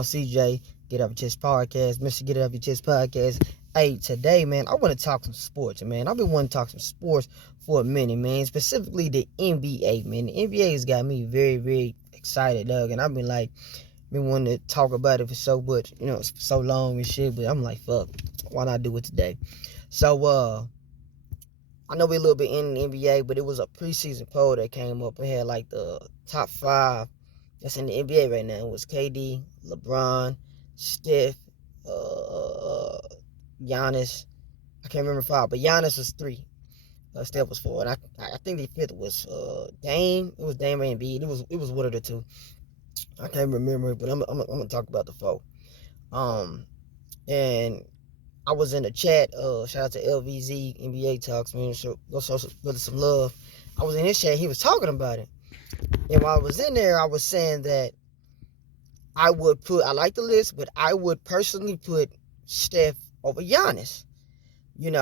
y'all, CJ, Get Up Your Chest Podcast, Mr. Get Up Your Chest Podcast. Hey, today, man, I want to talk some sports, man. I've been wanting to talk some sports for a minute, man, specifically the NBA, man. The NBA has got me very, very excited, Doug, and I've been wanting to talk about it for so much, for so long and shit, but I'm like, fuck, why not do it today? So, I know we're a little bit in the NBA, but it was a preseason poll that came up and had like the top 5 that's in the NBA right now. It was KD, LeBron, Steph, Giannis. I can't remember 5, but Giannis was 3. Steph was 4, and I think the 5th was Dame. It was Dame and Embiid. It was one of the 2. I can't remember, but I'm gonna talk about the 4. And I was in the chat. Shout out to LVZ NBA Talks, man. So go show some love. I was in his chat. He was talking about it, and while I was in there, I was saying that I like the list, but I would personally put Steph over Giannis. And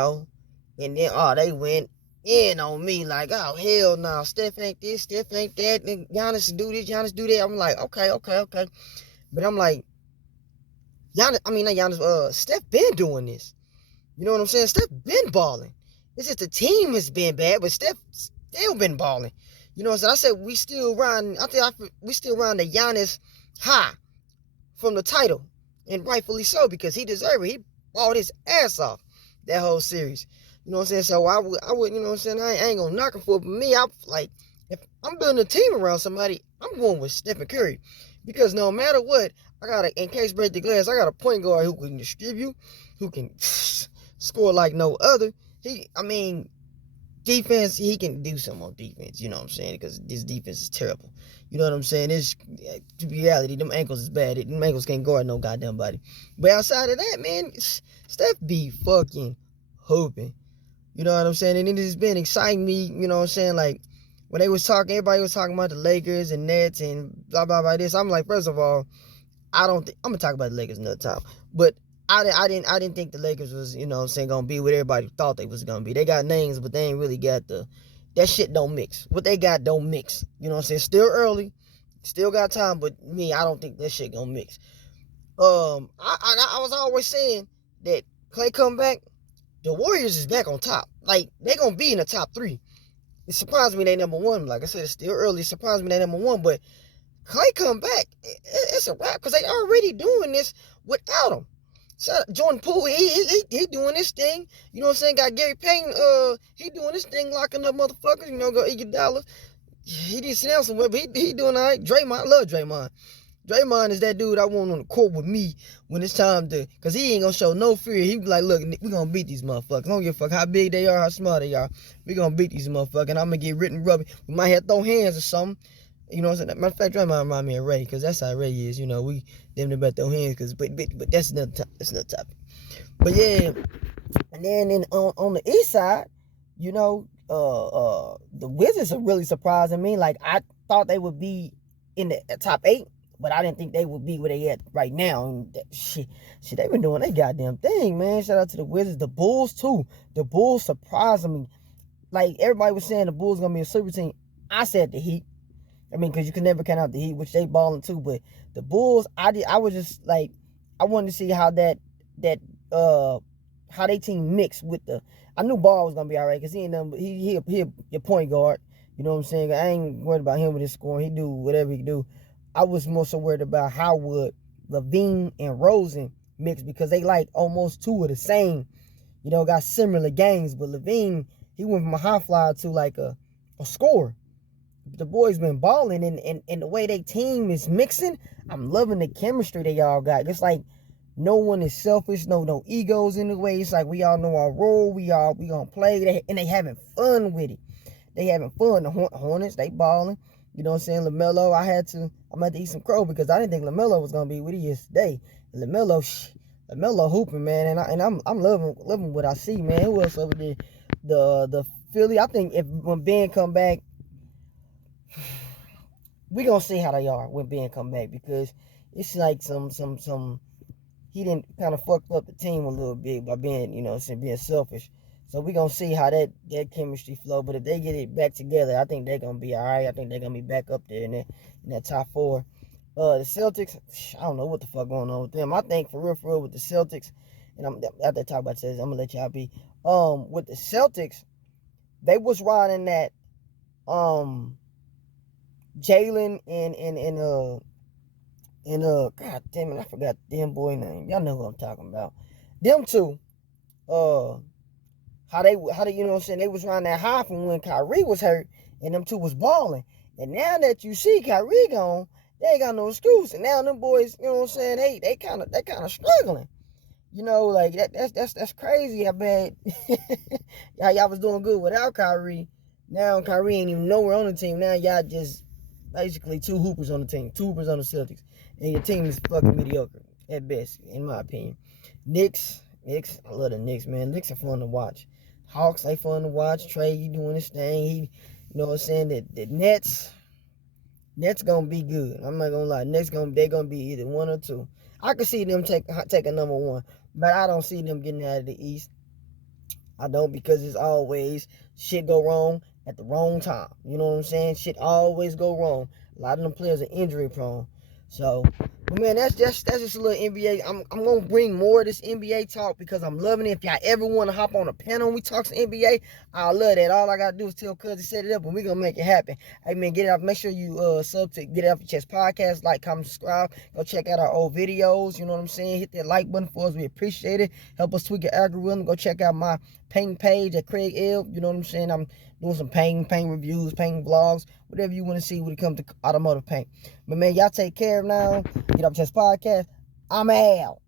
then they went in on me like, oh hell no, Steph ain't this, Steph ain't that, and Giannis do this, Giannis do that. I'm like, okay, but I'm like, Steph been doing this. You know what I'm saying? Steph been balling. It's just the team has been bad, but Steph still been balling. You know what I'm saying? I said we still riding the Giannis high from the title, and rightfully so, because he deserved it. He balled his ass off that whole series. You know what I'm saying? So I would, you know what I'm saying? I ain't gonna knock him for it, but me, I'm like, if I'm building a team around somebody, I'm going with Stephen Curry, because no matter what, in case break the glass, I got a point guard who can distribute, who can score like no other. Defense, he can do something on defense, you know what I'm saying? Because this defense is terrible. You know what I'm saying? To be reality, them ankles is bad. Them ankles can't guard no goddamn body. But outside of that, man, Steph be fucking hooping. You know what I'm saying? And it has been exciting me, you know what I'm saying? Like, when they was talking, everybody was talking about the Lakers and Nets and blah, blah, blah, this. I'm like, first of all, I'm going to talk about the Lakers another time. But I didn't think the Lakers was, you know what I'm saying, going to be what everybody thought they was going to be. They got names, but they ain't really got that shit don't mix. What they got don't mix. You know what I'm saying? Still early. Still got time, but I don't think that shit going to mix. I was always saying that Klay come back, the Warriors is back on top. Like, they going to be in the top 3. It surprised me they number 1. Like I said, it's still early. It surprised me they number 1, but Klay come back, it's a wrap, because they already doing this without him. So Jordan Poole, he doing this thing. You know what I'm saying? Got Gary Payton, he doing this thing, locking up motherfuckers. Go Iguodala. He did sit down somewhere, but he doing all right. Draymond, I love Draymond. Draymond is that dude I want on the court with me when it's time to, because he ain't going to show no fear. He be like, look, we going to beat these motherfuckers. I don't give a fuck how big they are, how small they are. We going to beat these motherfuckers, and I'm going to get written rubber. We might have to throw hands or something. You know what I'm saying? Matter of fact, Draymond remind me of Ray, because that's how Ray is. We them about those hands, but that's another topic. But yeah, and then on the east side, the Wizards are really surprising me. Like, I thought they would be in the top 8, but I didn't think they would be where they at right now. And shit, they been doing their goddamn thing, man. Shout out to the Wizards. The Bulls too. The Bulls surprising me. Like, everybody was saying the Bulls gonna be a super team. I said the Heat. Because you can never count out the Heat, which they balling too. But the Bulls, I was just like, I wanted to see how how they team mixed with I knew Ball was gonna be all right, because he a point guard. You know what I'm saying? I ain't worried about him with his scoring. He do whatever he do. I was more so worried about how would LaVine and Rosen mix, because they like almost 2 of the same. Got similar games, but LaVine, he went from a high flyer to like a scorer. The boys been balling, and the way they team is mixing, I'm loving the chemistry they all got. It's like no one is selfish, no egos in the way. It's like we all know our role, we gonna play, and they having fun with it. They having fun. The Hornets, they balling. You know what I'm saying? LaMelo, I'm gonna have to eat some crow, because I didn't think LaMelo was gonna be what he is today. And LaMelo hooping, man, and I'm loving what I see, man. Who else over there? The Philly. I think when Ben come back, we gonna see how they are when Ben come back, because it's like some he didn't kind of fucked up the team a little bit by being, being selfish. So we gonna see how that chemistry flow. But if they get it back together, I think they're gonna be all right. I think they're gonna be back up there in that top 4. The Celtics, I don't know what the fuck going on with them. I think for real with the Celtics, and I'm after I talk about this, I'm gonna let y'all be. With the Celtics, they was riding that Jalen and god damn it, I forgot the damn boy name. Y'all know who I'm talking about. Them two, how they you know what I'm saying, they was riding that high from when Kyrie was hurt and them two was balling. And now that you see Kyrie gone, they ain't got no excuse. And now them boys, you know what I'm saying, they kinda struggling. You know, like that's crazy how bad y'all was doing good without Kyrie. Now Kyrie ain't even nowhere on the team. Now y'all just basically two hoopers on the team, two hoopers on the Celtics, and your team is fucking mediocre at best, in my opinion. Knicks, I love the Knicks, man. Knicks are fun to watch. Hawks, they fun to watch. Trey, he doing his thing. He, you know what I'm saying. The Nets gonna be good. I'm not gonna lie. They gonna be either one or two. I could see them take a number one, but I don't see them getting out of the East. I don't, because it's always shit go wrong at the wrong time. You know what I'm saying? Shit always go wrong. A lot of them players are injury prone. So, but man, that's just a little NBA. I'm gonna bring more of this NBA talk because I'm loving it. If y'all ever want to hop on a panel and we talk some NBA, I love that. All I gotta do is tell Cuz to set it up and we gonna make it happen. Hey man, get it up. Make sure you sub to Get It Off Your Chest podcast, like, comment, subscribe. Go check out our old videos. You know what I'm saying? Hit that like button for us. We appreciate it. Help us tweak your algorithm. Go check out my painting page at Craig L. You know what I'm saying? I'm doing some painting reviews, painting vlogs, whatever you want to see when it comes to automotive paint. But man, y'all take care now. Get Up Chest Podcast. I'm out.